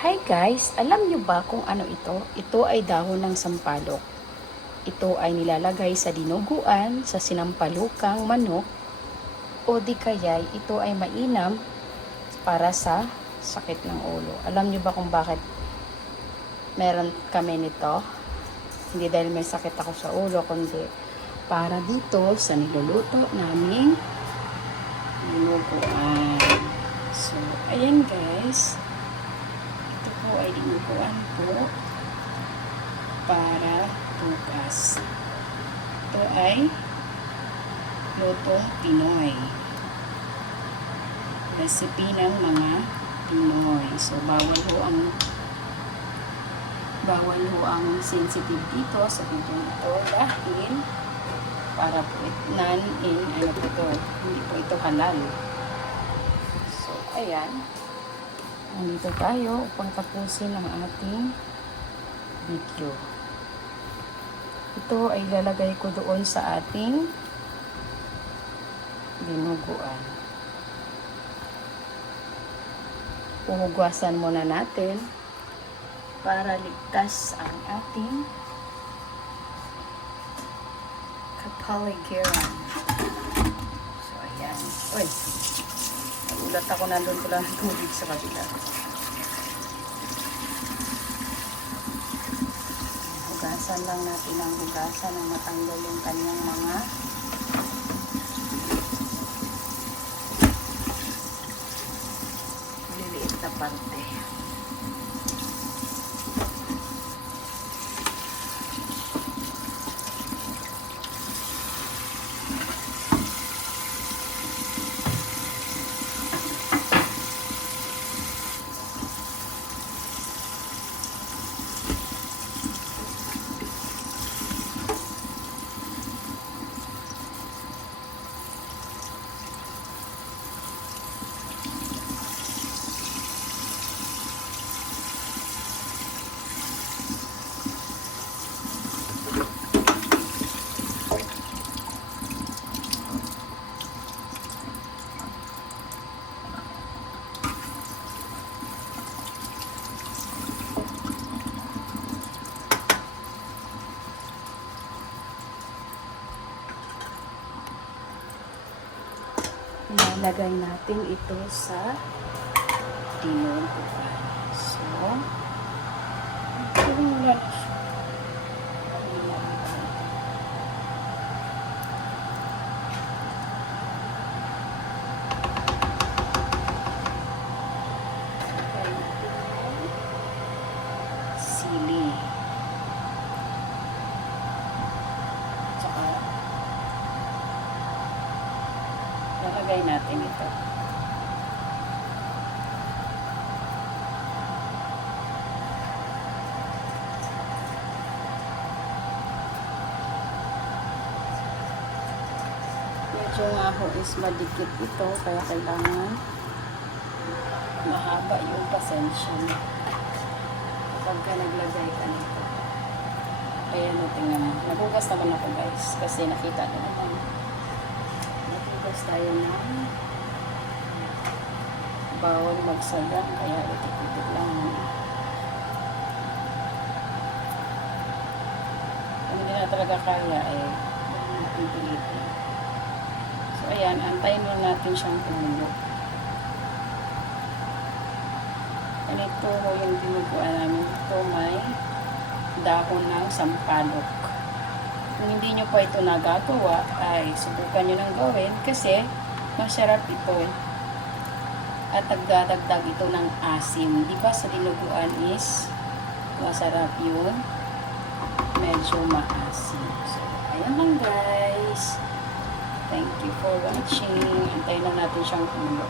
Hi guys! Alam nyo ba kung ano ito? Ito ay dahon ng sampalok. Ito ay nilalagay sa dinuguan, sa sinampalukang manok, o di kaya ito ay mainam para sa sakit ng ulo. Alam nyo ba kung bakit meron kami nito? Hindi dahil may sakit ako sa ulo, kundi para dito sa niluluto naming dinuguan. So, ayan guys. Ay dinuguan po para tugas. Ito ay lutong Pinoy. Recipe ng mga Pinoy. So, bawal ho ang bawal ho ang sensitive dito sa video ito dahil para po non in ano po ito, hindi po ito halal. So, ayan. Nandito tayo upang tapusin ang ating video. Ito ay lalagay ko doon sa ating dinuguan. Puhugasan muna natin para ligtas ang ating kapaligiran. So, ayan. Uy, nagulat ako nandun pala ng tubig sa kabila. Hugasan lang natin ang hugasan ang matanggal yung kanyang mga liliit na parte. Ilalagay natin ito sa. So, ito yung wala na siya. Lagay natin yung Sili. Tsaka, lalagay natin ito. Medyo nga ho is madikit ito, kaya kailangan mahaba yung pasensya. Kapag ka naglagay ka nito. Kaya no, tingnan. Nagugas naman ako guys, kasi nakita nyo naman. Nagugas tayo ng bawal magsaga, kaya itik-itik lang muna. Kung hindi na talaga kaya, eh, pipilitin. So, ayan, antayin mo natin siyang tumulo. Ganito ho yung dinuguan namin. Ito may dahon ng sampalok. Kung hindi nyo pa ito nagagawa, ay subukan nyo nang gawin kasi masarap ito. At nagdadagdag ito ng asim. Di ba sa dinuguan is masarap yun? Medyo maasim. So, ayan lang guys. Thank you for watching. Antayin lang natin siyang tulo.